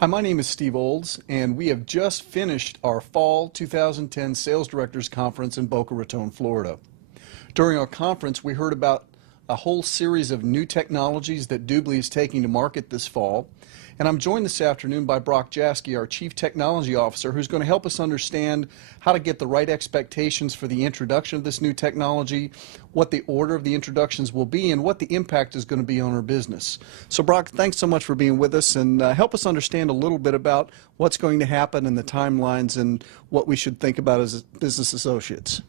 Hi, my name is Steve Olds, and we have just finished our Fall 2010 Sales Directors Conference in Boca Raton, Florida. During our conference, we heard about a whole series of new technologies that DubLi is taking to market this fall. And I'm joined this afternoon by Brock Jaski, our Chief Technology Officer, who's going to help us understand how to get the right expectations for the introduction of this new technology, what the order of the introductions will be, and what the impact is going to be on our business. So Brock, thanks so much for being with us, and help us understand a little bit about what's going to happen and the timelines and what we should think about as business associates.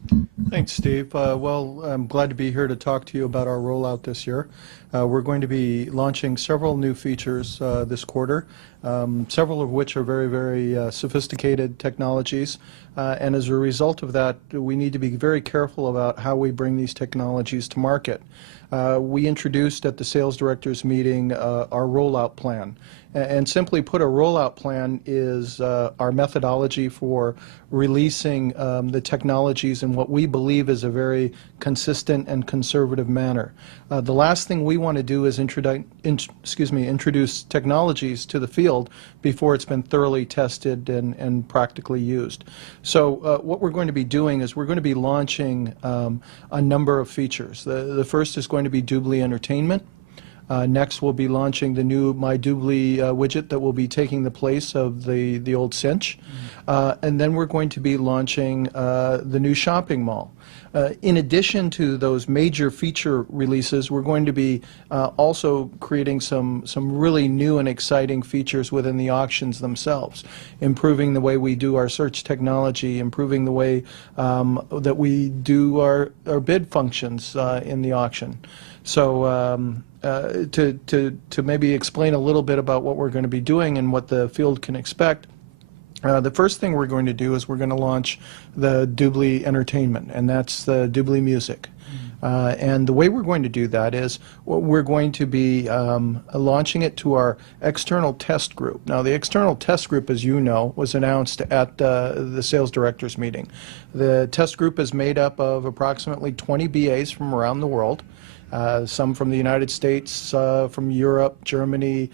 Thanks, Steve. Well, I'm glad to be here to talk to you about our rollout this year. We're going to be launching several new features this quarter, several of which are very sophisticated technologies. And as a result of that, we need to be very careful about how we bring these technologies to market. We introduced at the sales directors meeting our rollout plan. And simply put, a rollout plan is our methodology for releasing the technologies in what we believe is a very consistent and conservative manner. The last thing we want to do is introduce technologies to the field before it's been thoroughly tested and practically used. So what we're going to be doing is we're going to be launching a number of features. The first is going to be DubLi Entertainment. Next, we'll be launching the new My DubLi widget that will be taking the place of the old Cinch. And then we're going to be launching the new shopping mall. In addition to those major feature releases, we're going to be also creating some really new and exciting features within the auctions themselves, improving the way we do our search technology, improving the way that we do our bid functions in the auction. So to maybe explain a little bit about what we're going to be doing and what the field can expect, the first thing we're going to do is we're going to launch the DubLi Entertainment, and that's the DubLi Music. And the way we're going to do that is we're going to be launching it to our external test group. Now, the external test group, as you know, was announced at the sales directors meeting. The test group is made up of approximately 20 BAs from around the world. Some from the United States, from Europe, Germany,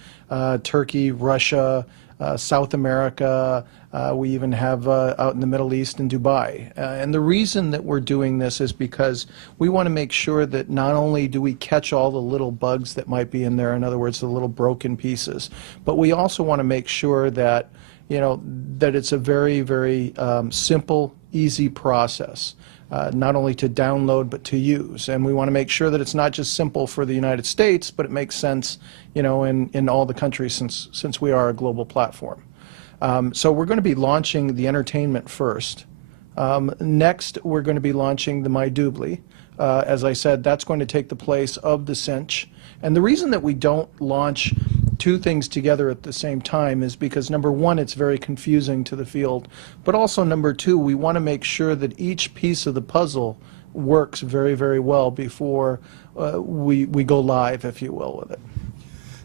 Turkey, Russia, South America. We even have out in the Middle East and Dubai. And the reason that we're doing this is because we want to make sure that not only do we catch all the little bugs that might be in there, in other words, the little broken pieces, but we also want to make sure that, you know, that it's a very simple, easy process. Not only to download but to use, and we want to make sure that it's not just simple for the United States, but it makes sense, you know, in all the countries since we are a global platform. So we're going to be launching the entertainment first. Next, we're going to be launching the My DubLi. As I said, that's going to take the place of the Cinch. And the reason that we don't launch two things together at the same time is because, number one, it's very confusing to the field, but also, number two, we want to make sure that each piece of the puzzle works very well before we go live, if you will, with it.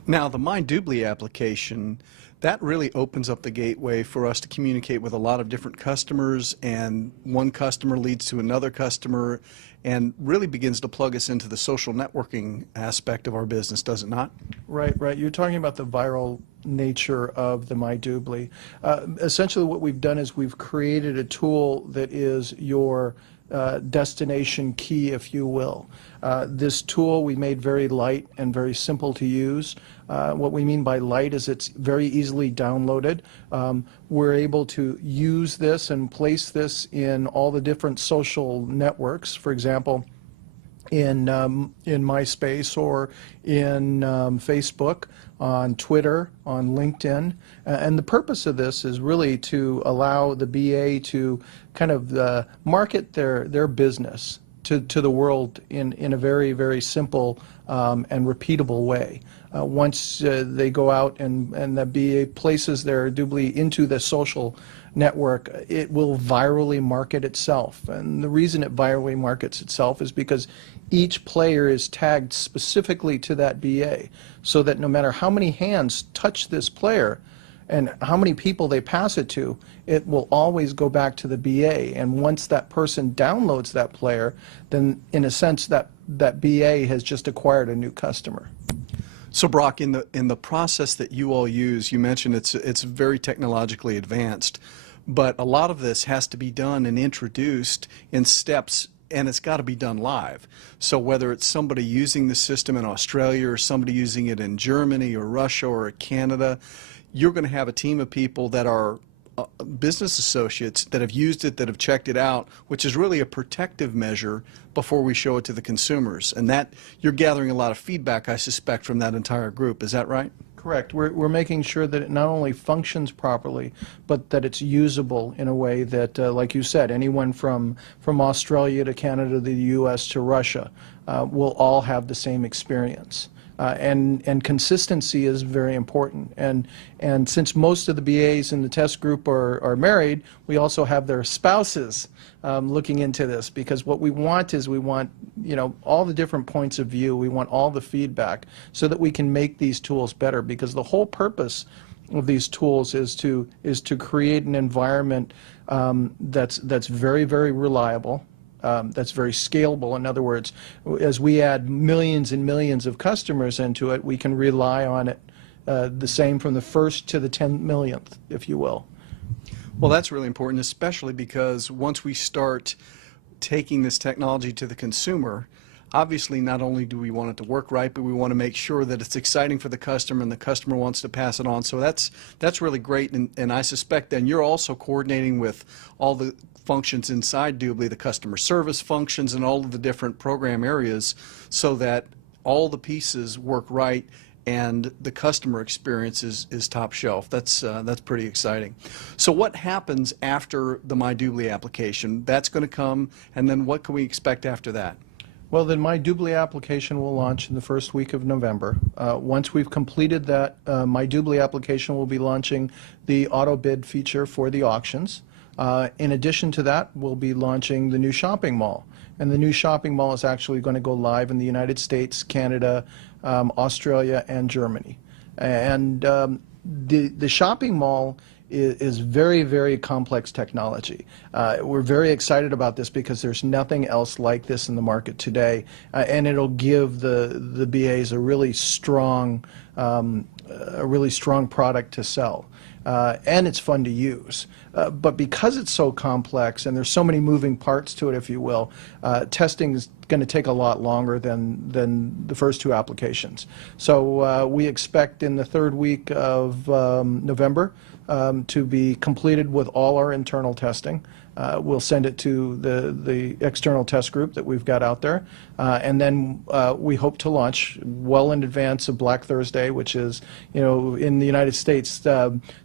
Now, the My DubLi application, that really opens up the gateway for us to communicate with a lot of different customers, and one customer leads to another customer, and really begins to plug us into the social networking aspect of our business, does it not? Right. You're talking about the viral nature of the My DubLi. Essentially what we've done is we've created a tool that is your destination key, if you will. This tool we made very light and very simple to use. What we mean by light is it's very easily downloaded. We're able to use this and place this in all the different social networks. For example, in MySpace or in Facebook, on Twitter, on LinkedIn. And the purpose of this is really to allow the BA to kind of market their business to the world in a very simple and repeatable way. Once they go out and the BA places their DubLi into the social network, it will virally market itself. And the reason it virally markets itself is because each player is tagged specifically to that BA, so that no matter how many hands touch this player and how many people they pass it to, it will always go back to the BA. And once that person downloads that player, then in a sense that BA has just acquired a new customer. So Brock, in the process that you all use, you mentioned it's very technologically advanced, but a lot of this has to be done and introduced in steps, and it's got to be done live. So whether it's somebody using the system in Australia or somebody using it in Germany or Russia or Canada, you're going to have a team of people that are business associates that have used it, that have checked it out, which is really a protective measure before we show it to the consumers. And that you're gathering a lot of feedback, I suspect, from that entire group. Is that right? Correct. We're making sure that it not only functions properly, but that it's usable in a way that, like you said, anyone from Australia to Canada, the U.S. to Russia will all have the same experience. And consistency is very important. And since most of the BAs in the test group are married, we also have their spouses looking into this, because what we want is all the different points of view. We want all the feedback so that we can make these tools better, because the whole purpose of these tools is to create an environment that's very, very reliable. That's very scalable. In other words, as we add millions and millions of customers into it, we can rely on it the same from the first to the 10 millionth, if you will. Well, that's really important, especially because once we start taking this technology to the consumer, obviously not only do we want it to work right, but we want to make sure that it's exciting for the customer and the customer wants to pass it on. So that's really great, and I suspect then you're also coordinating with all the functions inside DubLi, the customer service functions and all of the different program areas, so that all the pieces work right and the customer experience is top shelf. That's pretty exciting. So what happens after the My DubLi application? That's going to come, and then what can we expect after that? Well, then My DubLi application will launch in the first week of November. Once we've completed that, My DubLi application will be launching the auto bid feature for the auctions. In addition to that, we'll be launching the new shopping mall. And the new shopping mall is actually going to go live in the United States, Canada, Australia, and Germany. And the shopping mall is very, very complex technology. We're very excited about this because there's nothing else like this in the market today, and it'll give the BAs a really strong product to sell. And it's fun to use. But because it's so complex and there's so many moving parts to it, if you will, testing is going to take a lot longer than the first two applications. So we expect in the third week of November to be completed with all our internal testing. We'll send it to the external test group that we've got out there, and then we hope to launch well in advance of Black Thursday, which is, in the United States,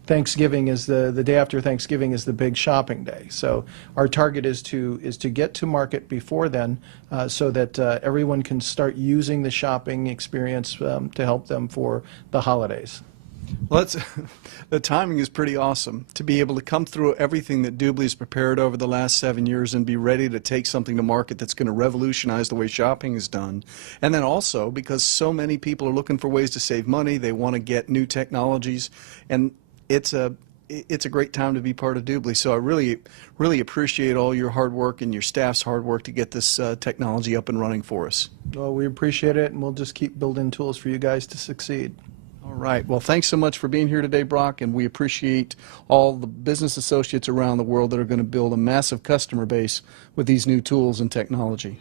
Thanksgiving is the day after Thanksgiving is the big shopping day. So our target is to get to market before then, so that everyone can start using the shopping experience to help them for the holidays. Well, the timing is pretty awesome to be able to come through everything that DubLi has prepared over the last 7 years and be ready to take something to market that's going to revolutionize the way shopping is done. And then also because so many people are looking for ways to save money, they want to get new technologies, and it's a great time to be part of DubLi. So I really appreciate all your hard work and your staff's hard work to get this technology up and running for us. Well, we appreciate it, and we'll just keep building tools for you guys to succeed. All right. Well, thanks so much for being here today, Brock, and we appreciate all the business associates around the world that are going to build a massive customer base with these new tools and technology.